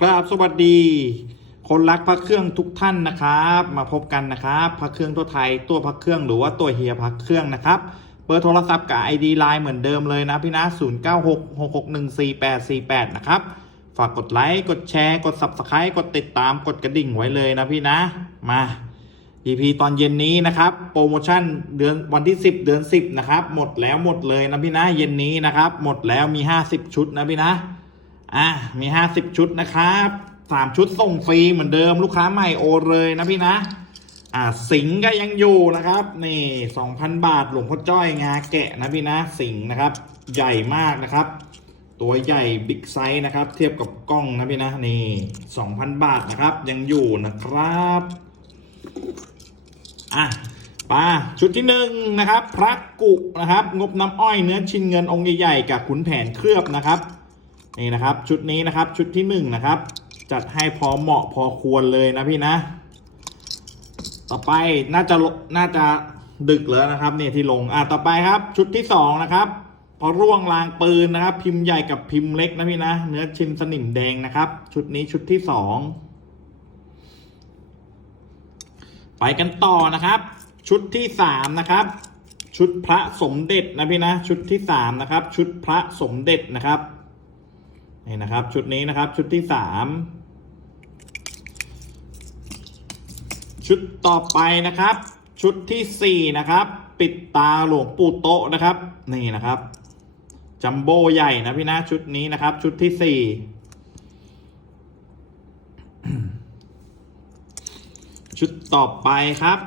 กราบสวัสดี คนรักพระเครื่องทุกท่านนะครับ มาพบกันนะครับพระเครื่องตัวไทยตัวพระเครื่องหรือว่าตัวเฮียพระเครื่องนะครับเบอร์โทรศัพท์กับ ID Line เหมือนเดิมเลยนะพี่นะ 0966614848 นะครับ ฝากกดไลค์กดแชร์กด Subscribe กดติดตามกดกระดิ่งไว้เลยนะพี่นะ มา EP ตอนเย็นนี้นะครับ โปรโมชั่นเดือนวันที่ 10 เดือน 10 นะครับ หมดแล้วหมดเลยนะพี่นะ เย็นนี้นะครับ หมดแล้วมี 50 ชุดนะพี่นะ อะมี50ชุดนะครับสามชุดส่งฟรีเหมือนเดิมลูกค้าใหม่โอนเลยนะพี่นะอ่าสิงก็ยังอยู่นะครับนี่2,000บาทหลวงพ่อจ้อยงาแกะนะพี่นะสิงนะครับ ใหญ่มากนะครับ ตัวใหญ่บิ๊กไซส์นะครับ เทียบกับกล้องนะพี่นะนี่2,000บาทนะครับ ยังอยู่นะครับอะปลาชุดที่หนึ่งนะครับ พระกุนะครับ งบน้ำอ้อยเนื้อชิ้นเงินองค์ใหญ่ๆกับขุนแผนเคลือบนะครับ นี่นะครับชุดนี้นะครับชุดที่หนึ่งนะครับจัดให้พอเหมาะพอควรเลยนะพี่นะ ต่อไปน่าจะน่าจะดึกแล้วนะครับเนี่ยที่ลงอะต่อไปครับชุดที่สองนะครับพอร่วงรางปืนนะครับ พิมพ์ใหญ่กับพิมพ์เล็กนะพี่นะเนื้อชิ้นสนิมแดงนะครับ ชุดนี้ชุดที่สองไปกันต่อนะครับ ชุดที่สามนะครับ ชุดพระสมเด็จนะพี่นะ ชุดที่สามนะครับ ชุดพระสมเด็จนะครับ นี่นะครับ ชุดนี้นะครับ ชุดที่สามชุดต่อไปนะครับ ชุดที่สี่นะครับ ปิดตาหลวงปู่โตนะครับ นี่นะครับจัมโบ้ใหญ่นะพี่นะชุดนี้นะครับ ชุดที่สี่ชุดต่อไปครับ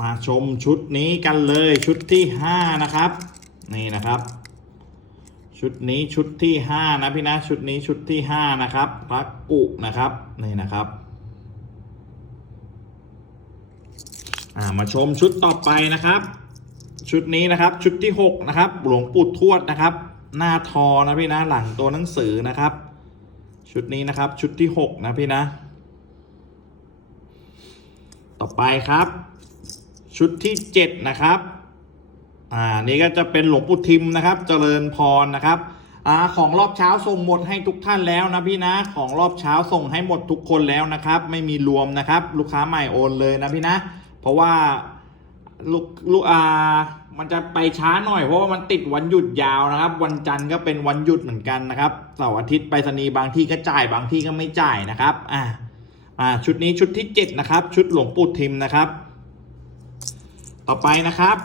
มาชมชุดนี้กันเลยชุดที่ห้านะครับ นี่นะครับ ชุดนี้ชุดที่ห้านะพี่นะชุดนี้ชุดที่ห้านะครับพระกุนะครับนี่นะครับามาชมชุดต่อไปนะครับ ชุดนี้นะครับชุดที่หกนะครับหลวงปู่ทวดนะครับ หน้าทอนะพี่นะหลังตัวหนังสือนะครับ ชุดนี้นะครับชุดที่หกนะพี่นะ ต่อไปครับ ชุดที่7นะครับ อ่านี่ก็จะเป็นหลวงปู่ทิมนะครับ เจริญพรนะครับอ่าของรอบเช้าส่งหมดให้ทุกท่านแล้วนะพี่นะ ของรอบเช้าส่งให้หมดทุกคนแล้วนะครับ ไม่มีรวมนะครับ ลูกค้าใหม่โอนเลยนะพี่นะ เพราะว่าลูกลูกอ่ามันจะไปช้าหน่อยเพราะว่ามันติดวันหยุดยาวนะครับ วันจันทร์ก็เป็นวันหยุดเหมือนกันนะครับเสาร์อาทิตย์ไปรษณีย์บางที่ก็จ่ายบางที่ก็ไม่จ่ายนะครับอ่าอ่าชุดนี้ชุดที่ 7 นะครับ ชุดหลวงปู่ทิมนะครับ ต่อไปนะครับ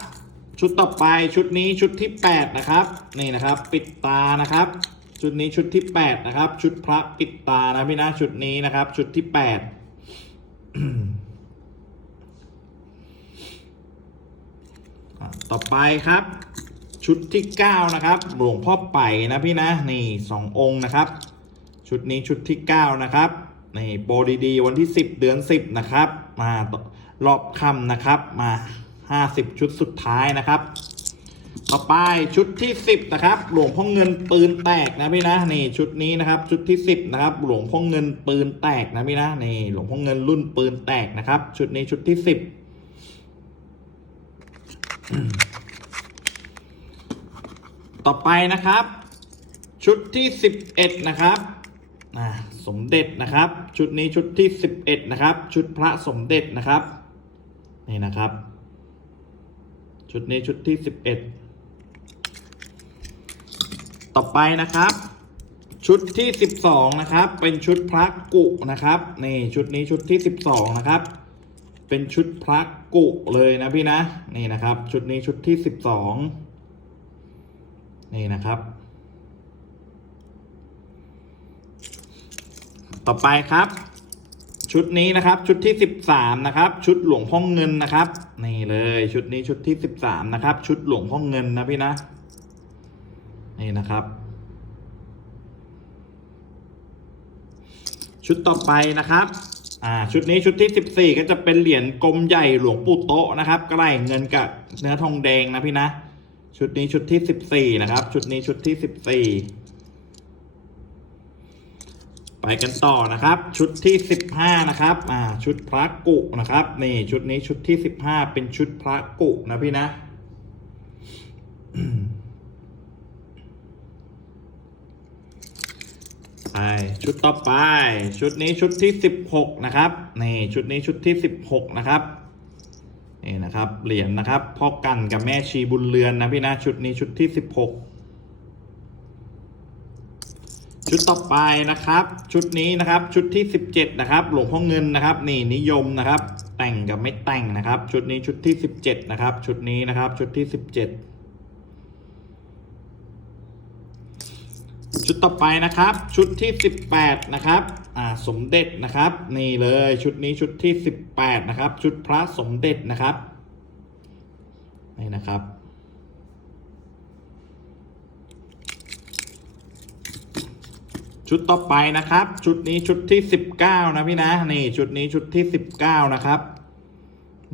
ชุดต่อไปชุดนี้ชุดที่ 8 นะครับ นี่นะครับ ปิดตานะครับ ชุดนี้ชุดที่ 8 นะครับ ชุดพระปิดตานะพี่นะชุดนี้นะครับ ชุดที่ 8 ต่อไปครับ ชุดที่ 9 นะครับ หลวงพ่อไปนะพี่นะนี่สององค์นะครับ ชุดนี้ชุดที่ 9 นะครับนี่โปรดีๆวันที่ 10 เดือน 10 นะครับ มารอบค่ำนะครับมา 50ชุดสุดท้ายนะครับ ต่อไปชุดที่10นะครับ หลวงพ่อเงินปืนแตกนะพี่นะนี่ชุดนี้นะครับ ชุดที่10นะครับ หลวงพ่อเงินปืนแตกนะพี่นะนี่หลวงพ่อเงินรุ่นปืนแตกนะครับ ชุดนี้ชุดที่10ต่อไปนะครับ ชุดที่11นะครับสมเด็จนะครับ ชุดนี้ชุดที่11นะครับ ชุดพระสมเด็จนะครับ นี่นะครับ ชุดนี้ชุดที่11ต่อไปนะครับ ชุดที่12นะครับ เป็นชุดพระกุนะครับนี่ชุดนี้ชุดที่12นะครับ เป็นชุดพระกุเลยนะพี่นะนี่นะครับ ชุดนี้ชุดที่12นี่นะครับ ต่อไปครับ ชุดนี้นะครับชุดที่ 13นะครับชุดหลวงพ่อเงินนะครับนี่เลยชุดนี้ชุดที่ 13นะครับชุดหลวงพ่อเงินนะพี่นะนี่นะครับ ชุดต่อไปนะครับอ่าชุดนี้ชุดที่ 14 ก็จะเป็นเหรียญกลมใหญ่หลวงปู่โตะนะครับใกล้เงินกับเนื้อทองแดงนะพี่นะ ชุดนี้ชุดที่ 14นะครับชุดนี้ชุดที่ 14 ไปกันต่อนะครับ ชุดที่ 15 นะครับอ่าชุดพระกุนะครับ นี่ชุดนี้ชุดที่ 15 เป็นชุดพระกุนะพี่นะไปชุดต่อไป ชุดนี้ชุดที่สิบหกนะครับ นี่ชุดนี้ชุดที่สิบหกนะครับนี่นะครับเหรียญนะครับพ่อกันกับแม่ชีบุญเรือนนะพี่นะชุดนี้ชุดที่สิบหก ชุดต่อไปนะครับ ชุดนี้นะครับ ชุดที่สิบเจ็ดนะครับ หลวงพ่อเงินนะครับ นี่นิยมนะครับ แต่งกับไม่แต่งนะครับ ชุดนี้ชุดที่สิบเจ็ดนะครับ ชุดนี้นะครับ ชุดที่สิบเจ็ดชุดต่อไปนะครับ ชุดที่ 18 นะครับ อ่าสมเด็จนะครับ นี่เลยชุดนี้ชุดที่ 18 นะครับ ชุดพระสมเด็จนะครับนี่นะครับ ชุดต่อไปนะครับ ชุดนี้ชุดที่19นะพี่นะนี่ชุดนี้ชุดที่19นะครับ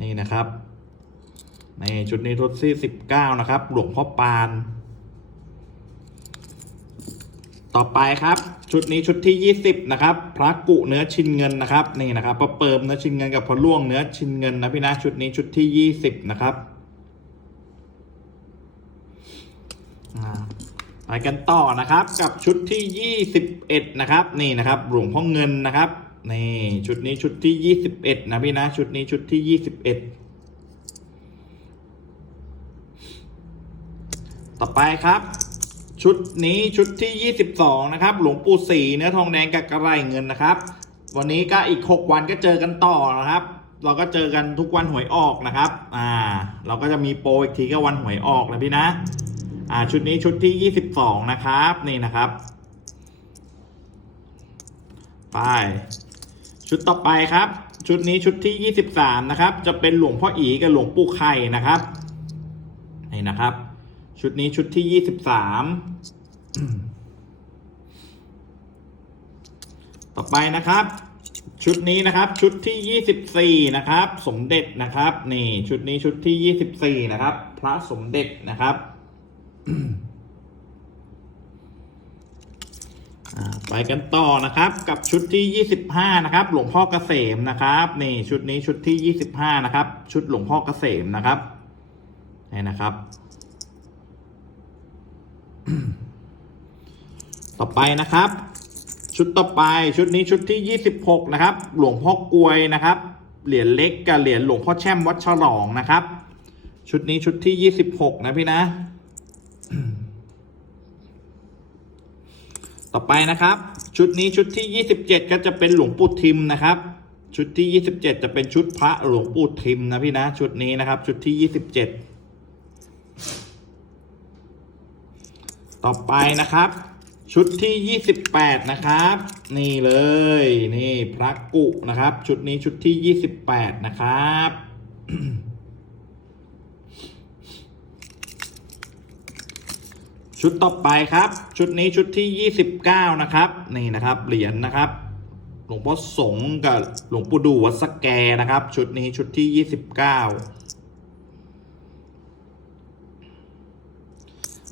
นี่นะครับนี่ชุดนี้ชุดที่19นะครับ หลวงพ่อปาน ต่อไปครับ ชุดนี้ชุดที่20นะครับ พระกุเนื้อชินเงินนะครับนี่นะครับพระเปิมเนื้อชินเงินกับพระล่วงเนื้อชินเงินนะพี่นะชุดนี้ชุดที่20นะครับ ไปกันต่อนะครับกับชุดที่ 21 นะครับนี่นะครับหลวงพ่อเงินนะครับนี่ชุดนี้ชุดที่ 21 นะพี่นะชุดนี้ชุดที่ 21 ต่อไปครับ ชุดนี้ชุดที่ 22 นะครับ หลวงปู่ศรีเนื้อทองแดงกับกระไรเงินนะครับ วันนี้ก็อีก 6 วันก็เจอกันต่อนะครับเราก็เจอกันทุกวันหวยออกนะครับ อ่า เราก็จะมีโปรอีกทีก็วันหวยออกนะพี่นะ อ่าชุดนี้ชุดที่ 22 นะครับ นี่นะครับ ไป ชุดต่อไปครับ ชุดนี้ชุดที่ 23 นะครับ จะเป็นหลวงพ่ออีกับหลวงปู่ไข่นะครับ นี่นะครับ ชุดนี้ชุดที่ 23 ต่อไปนะครับชุดนี้นะครับชุดที่ 24 นะครับ สมเด็จนะครับ นี่ชุดนี้ชุดที่ 24 นะครับ พระสมเด็จนะครับ ไปกันต่อนะครับ กับชุดที่ 25 นะครับ หลวงพ่อเกษมนะครับนี่ชุดนี้ชุดที่ 25 นะครับ ชุดหลวงพ่อเกษมนะครับนี่นะครับ ต่อไปนะครับ ชุดต่อไปชุดนี้ชุดที่ 26 นะครับ หลวงพ่อกลวยนะครับ เหรียญเล็กกับเหรียญหลวงพ่อแช่มวัดฉลองนะครับ ชุดนี้ชุดที่ 26 นะพี่นะ ต่อไปนะครับ ชุดนี้ชุดที่ 27 ก็จะเป็นหลวงปู่ทิมนะครับ ชุดที่ 27 จะเป็นชุดพระหลวงปู่ทิมนะพี่นะชุดนี้นะครับ ชุดที่ 27 ต่อไปนะครับ ชุดที่ 28 นะครับ นี่เลยนี่พระกุนะครับ ชุดนี้ชุดที่ 28 นะครับ ชุดต่อไปครับ ชุดนี้ชุดที่ 29 นะครับ นี่นะครับ เหรียญนะครับ หลวงพ่อสงกับหลวงปู่ดูวัดสแกนะครับ ชุดนี้ชุดที่ 29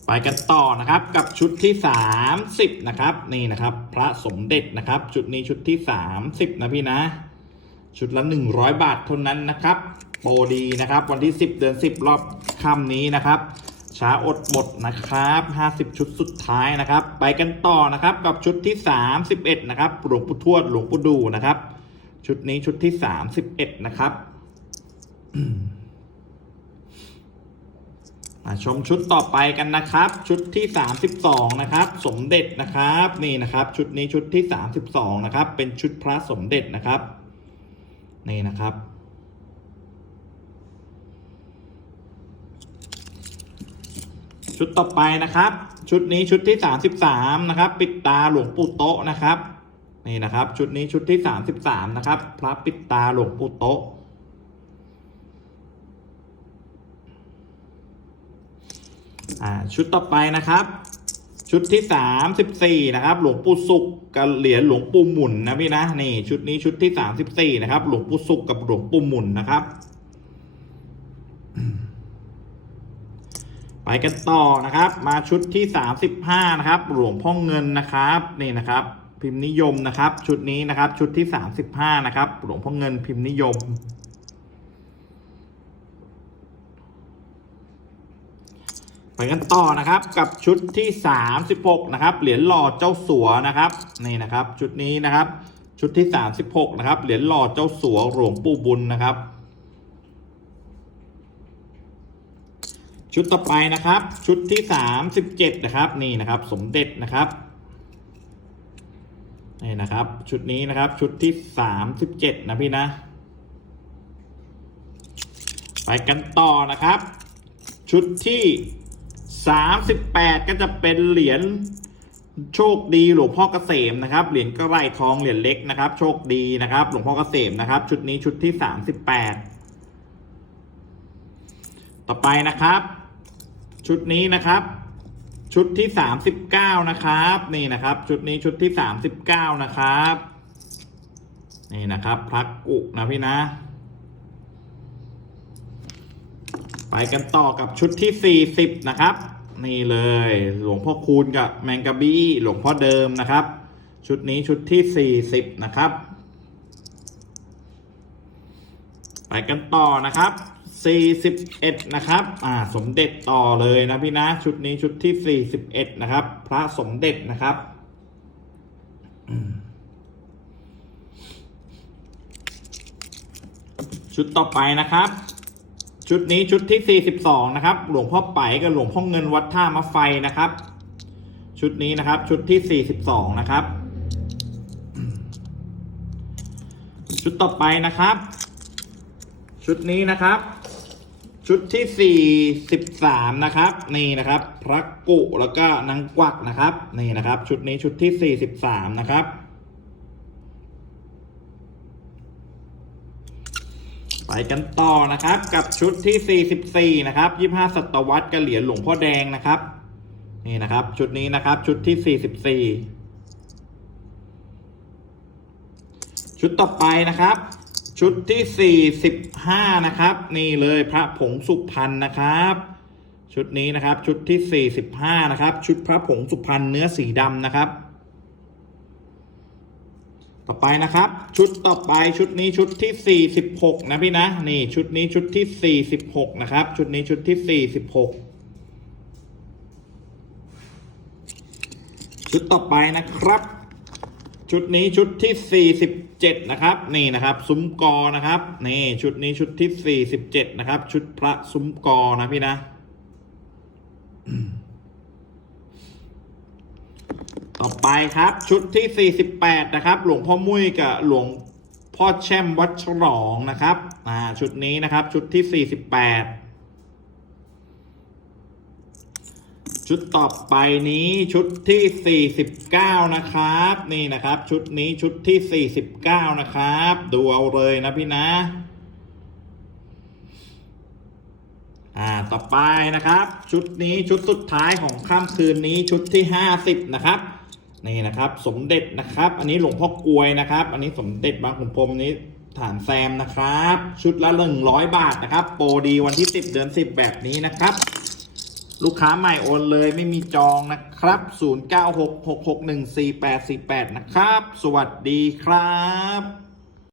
ไปกันต่อนะครับกับชุดที่ 30 นะครับ นี่นะครับ พระสมเด็จนะครับ ชุดนี้ชุดที่ 30 นะพี่นะ ชุดละ 100 บาทเท่านั้นนะครับโปรดีนะครับ วันที่ 10 เดือน 10 รอบค่ำนี้นะครับ ช้าอดหมดนะครับ 50 ชุดสุดท้ายนะครับ ไปกันต่อนะครับกับชุดที่ 31 นะครับหลวงปู่ทวดหลวงปู่ดูนะครับ ชุดนี้ชุดที่ 31 นะครับมาชมชุดต่อไปกันนะครับ ชุดที่ 32 นะครับ สมเด็จนะครับนี่นะครับ ชุดนี้ชุดที่ 32 นะครับ เป็นชุดพระสมเด็จนะครับ นี่นะครับ ชุดต่อไปนะครับ ชุดนี้ชุดที่ 33 นะครับ ปิดตาหลวงปู่โตนะครับนี่นะครับ ชุดนี้ชุดที่ 33 นะครับ พระปิดตาหลวงปู่โตอ่าชุดต่อไปนะครับ ชุดที่สามสิบสี่นะครับ หลวงปู่สุกกับเหรียญหลวงปู่หมุนนะพี่นะนี่ชุดนี้ชุดที่สามสิบสี่นะครับ หลวงปู่สุกกับหลวงปู่หมุนนะครับ ไปกันต่อนะครับ มาชุดที่สามสิบห้านะครับ หลวงพ่อเงินนะครับนี่นะครับ พิมพ์นิยมนะครับ ชุดนี้นะครับ ชุดที่สามสิบห้านะครับ หลวงพ่อเงินพิมพ์นิยมไปไปกันต่อนะครับ กับชุดที่ 36 นะครับ เหรียญหล่อเจ้าสัวนะครับนี่นะครับ ชุดนี้นะครับ ชุดที่ 36 นะครับ เหรียญหล่อเจ้าสัวหลวงปู่บุญนะครับ ชุดต่อไปนะครับ ชุดที่37นะครับ นี่นะครับ สมเด็จนะครับนี่นะครับ ชุดนี้นะครับ ชุดที่37นะพี่นะ ไปกันต่อนะครับ ชุดที่38ก็จะเป็นเหรียญโชคดีหลวงพ่อเกษมนะครับ เหรียญกระไรทองเหรียญเล็กนะครับ โชคดีนะครับ หลวงพ่อเกษมนะครับ ชุดนี้ชุดที่38ต่อไปนะครับ ชุดนี้นะครับ ชุดที่39นะครับ นี่นะครับ ชุดนี้ชุดที่39นะครับ นี่นะครับพระกุนะพี่นะ ไปกันต่อกับชุดที่40นะครับ นี่เลย หลวงพ่อคูณกับแมงกะบี้หลวงพ่อเดิมนะครับ ชุดนี้ชุดที่40นะครับ ไปกันต่อนะครับ 41 นะครับ อ่า สมเด็จต่อเลยนะพี่นะ ชุดนี้ชุดที่ 41 นะครับ พระสมเด็จนะครับ ชุดต่อไปนะครับ ชุดนี้ชุดที่ 42 นะครับ หลวงพ่อไปกับหลวงพ่อเงินวัดท่ามะไฟนะครับ ชุดนี้นะครับ ชุดที่ 42 นะครับ ชุดต่อไปนะครับ ชุดนี้นะครับ ชุดที่ 43 นะครับ นี่นะครับพระกุแล้วก็นางกวักนะครับ นี่นะครับ ชุดนี้ชุดที่ 43 นะครับ ไปกันต่อนะครับ กับชุดที่ 44 นะครับ 25 ศตวรรษกับเหรียญหลวงพ่อแดงนะครับ นี่นะครับ ชุดนี้นะครับ ชุดที่ 44 ชุดต่อไปนะครับ ชุดที่ 45 นะครับ นี่เลยพระผงสุพรรณนะครับ ชุดนี้นะครับชุดที่ 45 นะครับ ชุดพระผงสุพรรณเนื้อสีดำนะครับ ต่อไปนะครับ ชุดต่อไปชุดนี้ชุดที่ 46 นะพี่นะนี่ชุดนี้ชุดที่ 46 นะครับ ชุดนี้ชุดที่ 46ชุดต่อไปนะครับ ชุดนี้ชุดที่ 47 นะครับ นี่นะครับ ซุ้มกอนะครับ นี่ชุดนี้ชุดที่ 47 นะครับ ชุดพระซุ้มกอนะพี่นะ ต่อไปครับชุดที่ 48 นะครับ หลวงพ่อมุ้ยกับหลวงพ่อแช่มวัดฉลองนะครับ อ่าชุดนี้นะครับ ชุดที่ 48 ชุดต่อไปนี้ชุดที่ 49 นะครับ นี่นะครับ ชุดนี้ชุดที่ 49 นะครับ ดูเอาเลยนะพี่นะ อ่าต่อไปนะครับ ชุดนี้ชุดสุดท้ายของค่ำคืนนี้ชุดที่ 50 นะครับนี่นะครับ สมเด็จนะครับ อันนี้หลวงพ่อกลวยนะครับ อันนี้สมเด็จบางขุนพรมนนี้ฐานแซมนะครับ ชุดละ100บาทนะครับ โปรดีวันที่ 10 เดือน 10 แบบนี้นะครับ ลูกค้าใหม่โอนเลยไม่มีจองนะครับ 0966614848 นะครับ สวัสดีครับ